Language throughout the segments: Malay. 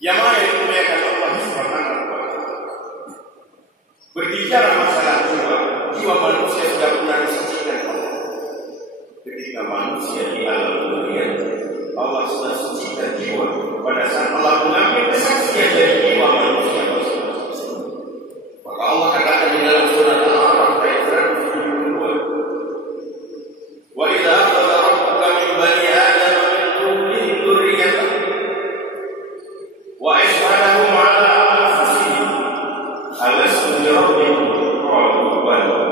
Yang mana yang dimuliakan Allah Subhanahu wa Ta'ala. Berbicara masalah jiwa manusia sudah pernah disucikan Allah. Ketika manusia di alam dunia, Allah sudah sucikan jiwa. Pada saat Allah mengambil kesaksian dari jiwa manusia, maka Allah katakan di dalam surah Al-A'raf ayat 172, wa idza akhadha rabbuka min bani adama min dhuhrihim dhurriyyatahum wa ashhadahum ala anfusihim alastu bi rabbikum qalu bala.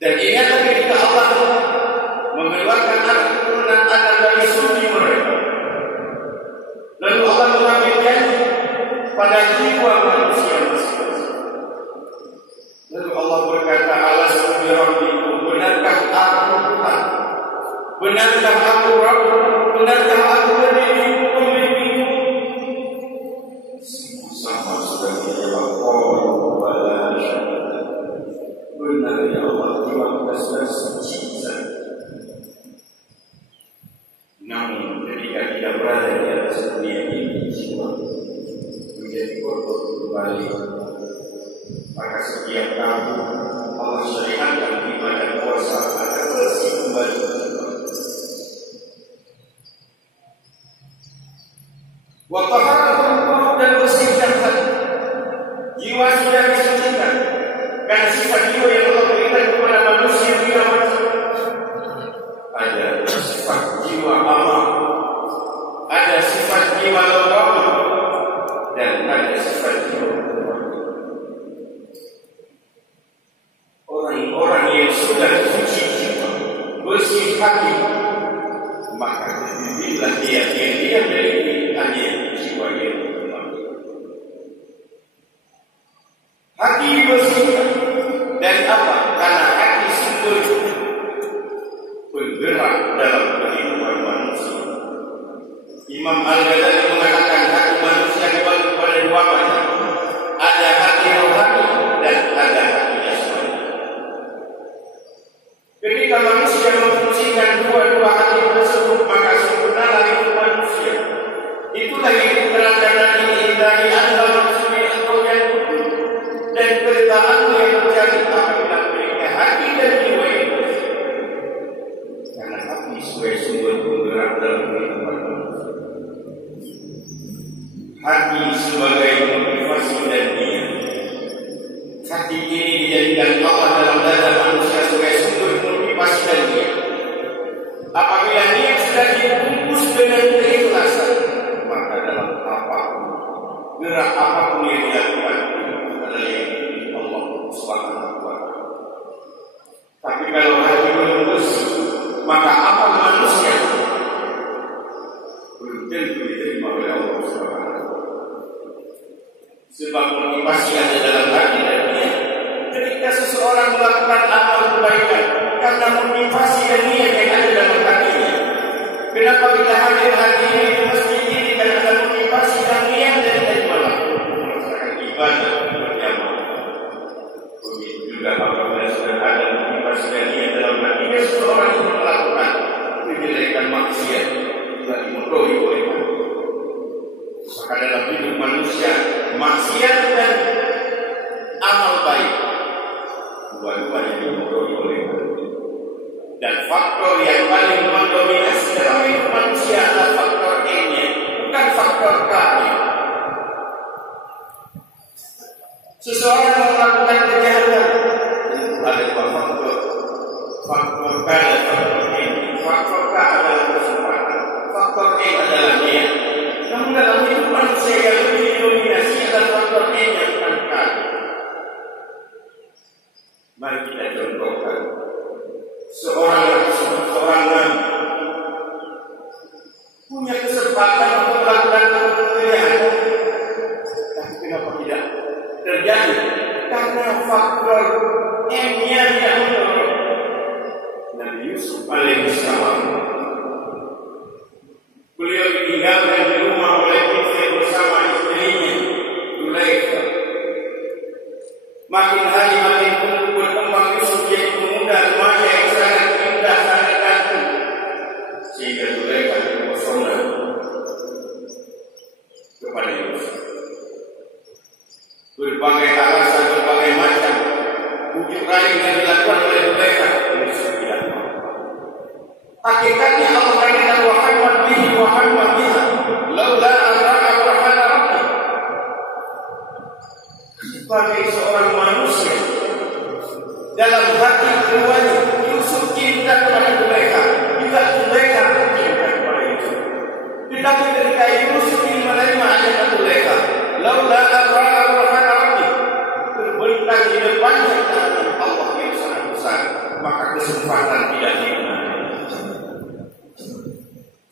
Dan ingatlah ketika Allah mengeluarkan anak keturunan Adam dari sulbi mereka, lalu Allah mengambil janji pada jiwa manusia masing-masing. Lalu Allah berkata, alastu bi rabbikum, benarkah aku Tuhan? Benarkah aku Rabb? Benarkah aku pemimpinmu? Sama sudah dijawab, qalu bala syahidna. Benar ya Allah, jiwa kita sudah suci. Namun ketika kita berada di atas dunia ini, jiwa menjadi kotor kembali. Maka setiap tahun Allah syariatkan ibadah puasa agar bersih kembali. Wa taharatul dan bersihkan hati. Jiwa sudah disucikan. Karena sifat jiwa yang Allah berikan kepada manusia dia ada sifat jiwa amal, ada sifat jiwa logam, dan ada sifat jiwa. Orang-orang yang sudah suci jiwa, bersih hati, maka bila dia memiliki hanya jiwa yang hati bersihkan. Dari apa? Karena hati simbol penggerak dalam kehidupan manusia. Imam Al-Ghazali mengatakan hati manusia dibagi kepada dua macam. Ada hati rohani dan ada hati jasmani. Ketika manusia memfungsikan dua-dua hati tersebut, maka sempurnalah hidup manusia. Itulah hidup kerajaan ini dari anda manusia atau yang kudu dan keretaanmu yang terjadi apabila memiliki hati dan jiwa yang bersih. Karena hati sebagai sumber penggerak dalam kehidupan manusia. Hati sebagai motivasi dan niat. Hati ini dijadikan Allah dalam dada manusia sebagai sumber motivasi dan niat. Apabila niat sudah dibungkus dengan keikhlasan, maka dalam apapun, gerak apapun yang dilakukan adalah yang Allah Subhanahu wa Ta'ala. Tapi kalau hati belum bersih, maka apa manusia belum tentu diterima oleh Allah Subhanahu wa Ta'ala. Sebab motivasi ada dalam hati dan niat. Ketika seseorang melakukan amal kebaikan karena motivasi dan niat yang ada dalam hatinya. Kenapa kita hadir hati ini di masjid ini karena ada motivasi dan niat dan malah melaksanakan ibadah berjamaah. Begitu juga apabila sudah ada motivasi dan niat dalam hatinya, seseorang itu melakukan kejelekan maksiat juga dimurkai oleh Allah. Maka dalam hidup manusia, maksiat dan amal baik dua-duanya dimurkai oleh Allah. Dan faktor yang paling mendominasi dalam hidup manusia adalah faktor E-nya, bukan faktor K-nya. Seseorang melakukan kejahatan, ada dua faktor. Faktor K dan faktor E. Faktor K adalah kesempatan, faktor E adalah niat. Namun dalam hidup manusia yang lebih didominasi adalah faktor E-nya, bukan K. Mari kita contohkan. Seorang nabi punya kesempatan untuk melakukan kejahatan, tapi kenapa tidak terjadi? Karena faktor M-nya tidak mendorong. Nabi Yusuf alaihissalam, beliau ditinggalkan di rumah oleh istri bersama istrinya Zulaikha. Makin hari makin berkembang Yusuf jadi pemuda remaja yang sangat indah, sangat ganteng, sehingga Zulaikha terpesona Tetapi ketika Yusuf ingin menerima ajakan Zulaikha, laula abra'a burhana rabbi, terbentang di depannya tangan Allah yang sangat besar, maka kesempatan tidak digunakan.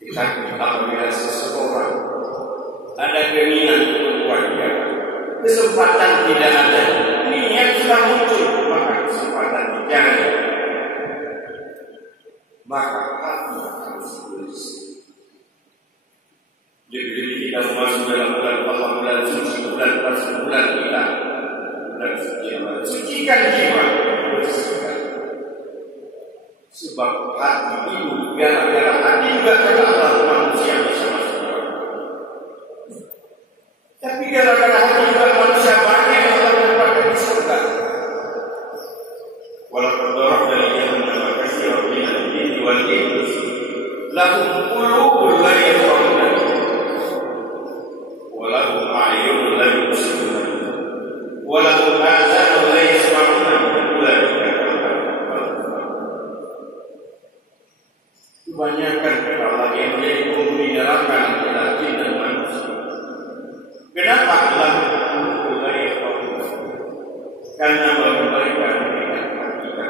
Tetapi apabila seseorang ada keinginan untuk berbuat, kesempatan tidak ada, niat sudah muncul, maka kesempatan tidak. Maka hati harus bersih. Jadi kita masuk dalam bulan suci, bulan puasa, bulan hilang, bulan suci. Sucikan jiwa, bersihkan. Sebab hati itu, gara-gara hati juga kata Allah manusia bisa masuk. Tapi gara-gara hati juga manusia banyak yang akan mendapatkan di surga. Walaupun dorong dari yang menambah kasih Rabbina ini wal iblis lahum qulubun la yafqahuna wa lahum a'yunun la yubsiruna wa lahum adhanun la yasma'una ulaika kebanyakan Allah yang menjadi penghuni neraka adalah jin dan manusia. Kenapa Allah karena mereka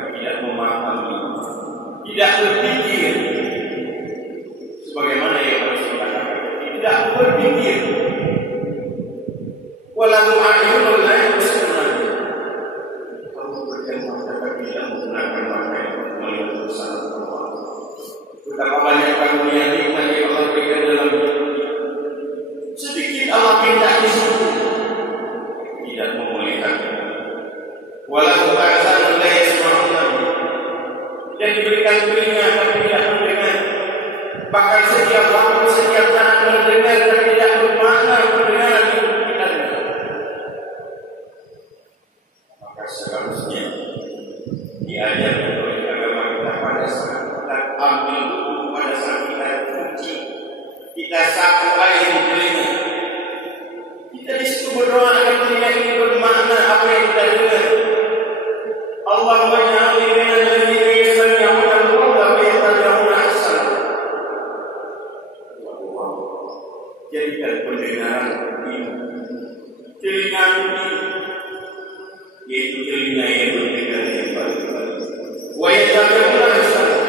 tidak memahami, tidak berpikir sebagaimana yang harus dikatakan, tidak berpikir. Walau a'yunul la yubsiruna, kalau berjamaah tapi tidak menggunakan mata yang melihat besar Allah. Betapa banyak karunia nikmat yang Allah berikan dalam hidup. Sedikit Allah minta disuruh, tidak mau melihat. Walau azanun la yasma'una, dan diberikan telinga tapi tidak mendengar. Bahkan setiap waktu, setiap saat mendengar dan tidak bermakna mendengar itu kita dengar. Maka seharusnya diajarkan oleh agama kita pada saat kita ambil dulu, pada saat kita cuci, kita sapu air di telinga. Kita disitu berdoa agar telinga ini bermakna apa yang kita dengar. Allahumma ja'alni minal ladzina yastami'una al-qawla wa yattabi'una ahsana. Jadikan pendengaran ini, telinga ini, yaitu telinga yang mendengar yang baik-baik. Wa yattabi'una ahsana,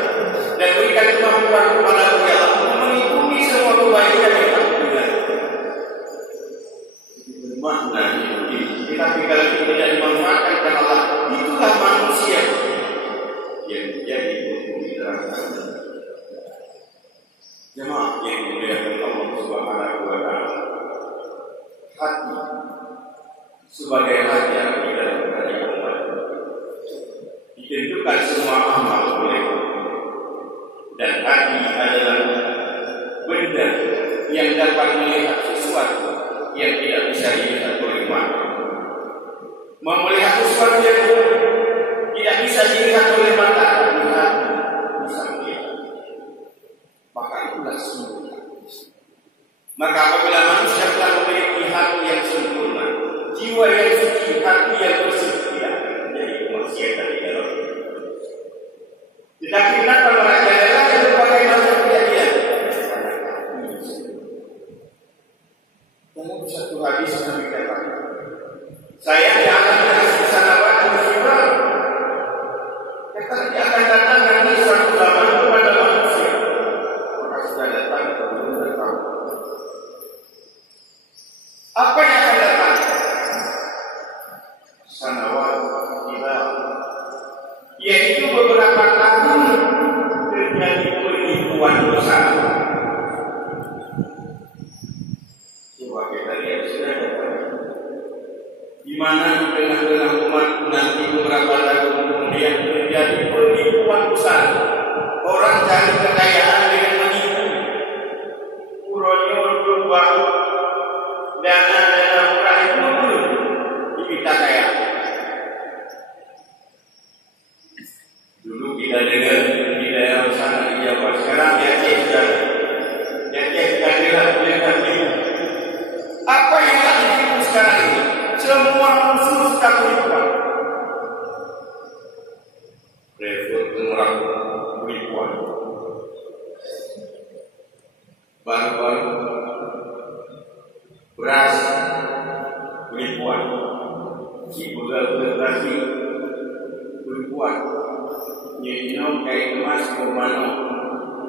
dan berikan kemampuan kepada Allah untuk mengikuti semua kebaikan yang aku dengar. Bermakna ini, tetapi kalau kita tidak dimanfaatkan oleh Allah, itulah manusia yang menjadi penghuni neraka. Jemaah yang dimuliakan Allah Subhanahu wa taala, hati sebagai raja di dalam hati umat ditentukan semua amal oleh Allah. Dan hati adalah benda yang dapat melihat sesuatu yang tidak bisa dilihat oleh mata. Melihat sesuatu yang tidak bisa dilihat oleh mata, melihat bisa melihat. Maka itulah sempurna. Maka apabila manusia telah memiliki hati yang sempurna, jiwa yang suci, hati yang bersih, tidak akan menjadi kemaksiatan di dalam hidup. Tetapi kenapa merajalela yang berbagai macam kejadian? Dalam satu hadis Nabi katakan, saya akan kasih sanawat musibah. Dia akan datang nanti suatu zaman kepada manusia. Maka sudah datang belum datang. Apa yang akan datang? Sanawat musibah, yaitu beberapa tahun terjadi penipuan dosa. Coba kita lihat sudah datang. Di mana di tengah-tengah umat nanti beberapa tahun kemudian terjadi penipuan besar. Orang cari kekayaan dengan menipu, uronyo, jual, dana murah itu diminta kaya. Dulu kita dengar di daerah sana di Jawa, sekarang ya sudah dengar. Apa yang tak ditipu sekarang ini? Semua musuh sudah penipuan. Repot penipuan. Baru-baru memakai emas kumano,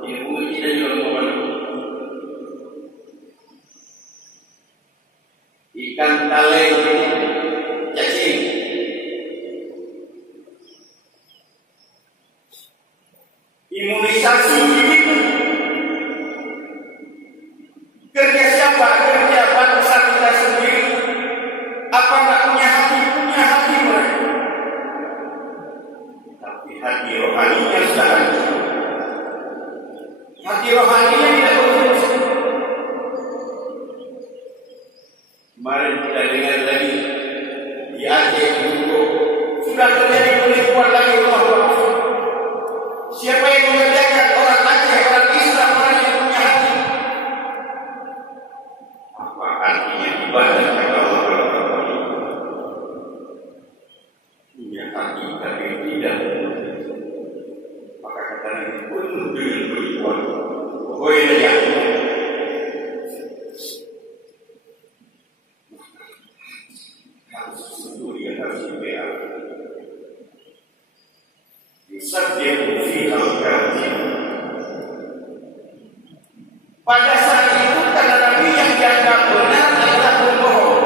ilmu tidak jual kumano. Ikan kaleng, cacing. Imunisasi itu kerja siapa? Kerja bangsa kita sendiri. Apa nggak punya hati? Punya hati mereka. Tapi hati rohaninya sudah hancur. Hati rohaninya tidak berfungsi. Kemarin kita dengar lagi di Aceh itu sudah terjadi penipuan lagi rumah bangsa. Siapa yang mengerjakan? Orang Aceh, orang Islam, orang yang punya hati. Apa artinya ibadah kalau orang punya hati tapi tidak? Maka kata Nabi pun dengan beriman. Pokoknya yang harus sendiri, harus dibear. Yusabbihu fiha al-kafir. Pada saat itu karena Nabi yang dianggap benar adalah pembohong.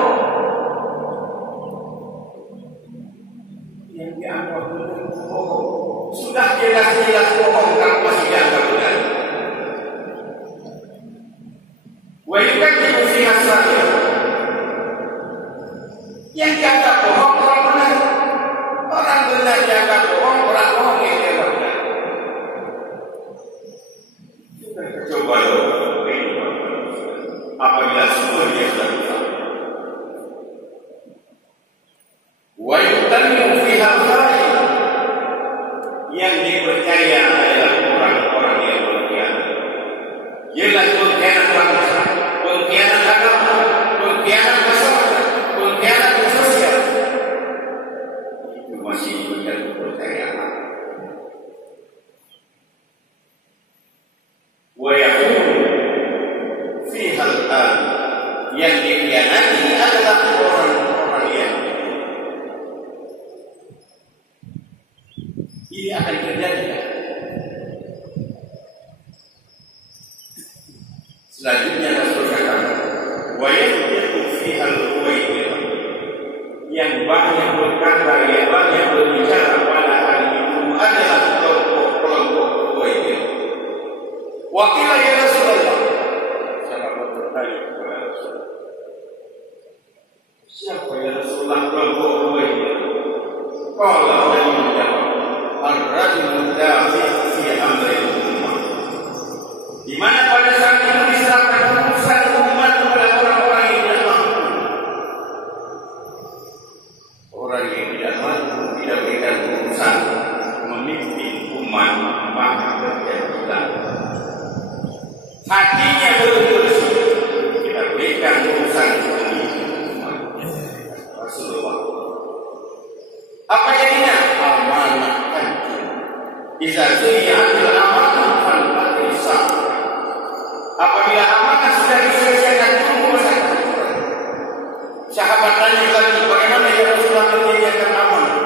Yang dianggap benar pembohong. Sudah jelas-jelas bohong kalau masih dianggap benar. Wa yukadzibu fiha as-sadiq. Yang dianggap bohong orang benar. Orang benar dianggap bohong, orang bohong yang dianggap benar. Coba apabila semua dia sudah benar. Wa yuqannu fiha al-khair. Yang dipercaya adalah orang-orang yang berkhianat. Ialah pengkhianat bangsa, pengkhianat agama, pengkhianat masyarakat, pengkhianat sosial. Itu masih diberikan kepercayaan. Wa yakunu fiha al-an. Yang dikhianati adalah orang-orang yang ini akan terjadi. Selanjutnya Rasul katakan, wa yakunu fiha al-khuwair. Yang banyak berkata, yang banyak berbicara pada hari itu adalah kelompok khuwair. Wa qila ya Rasulullah. Sahabat bertanya kepada Rasulullah, siapa ya Rasulullah kelompok khuwair? Qala Nabi menjawab, ar-rajulu dafi' fi amri ummah. Di mana pada saat itu diserahkan urusan umat kepada orang-orang yang tidak mampu. Orang yang tidak mampu tidak berikan urusan memimpin umat, maka terjadilah hatinya belum bersih. Kita berikan urusan memimpin umat. Rasulullah. Apa jadinya? Amanah hancur. Iza zuyyatil amanah fal matrisa. Apabila amanah sudah diselesaikan, tunggu masa kehancuran. Sahabat tanya lagi, bagaimana ya Rasulullah menyediakan amanah?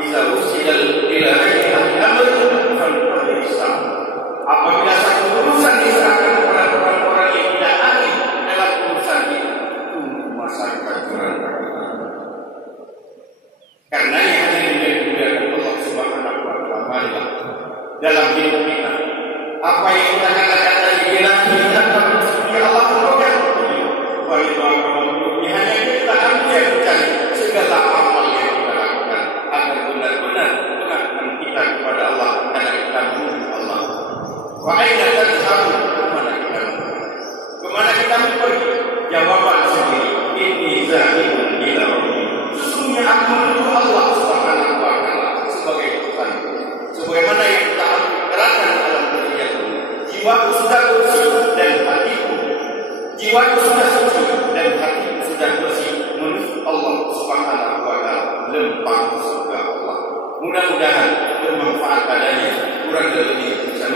Iza usidal ila ghairi amr fal matrisa. Apabila satu urusan diserahkan kepada orang-orang yang tidak ahli dalam urusan itu, tunggu masa kehancuran. Karena yang dimuliakan Allah Subhanahu wa taala dalam hidup kita. Apa yang kita katakan tadi kita bersyukur Allah memberikan walillahi hanya kita ambil yang mencari segala amal yang kita lakukan agar benar-benar mengabdi kita kepada Allah karena kita menuju Allah. Wa aina tadhhabu, kemana kita pergi? Jawaban sendiri, inni zahibun ila rabbi. Sesungguhnya aku menuju Allah Subhanahu wa taala sebagai Tuhan. Sebagaimana yang kita kerjakan dalam dunia ini. Jiwaku sudah bersih dan hatiku. Jiwaku sudah suci dan hatiku sudah bersih menuju Allah Subhanahu wa taala, lempang surga Allah. Mudah-mudahan bermanfaat padanya. Kurang lebih bisa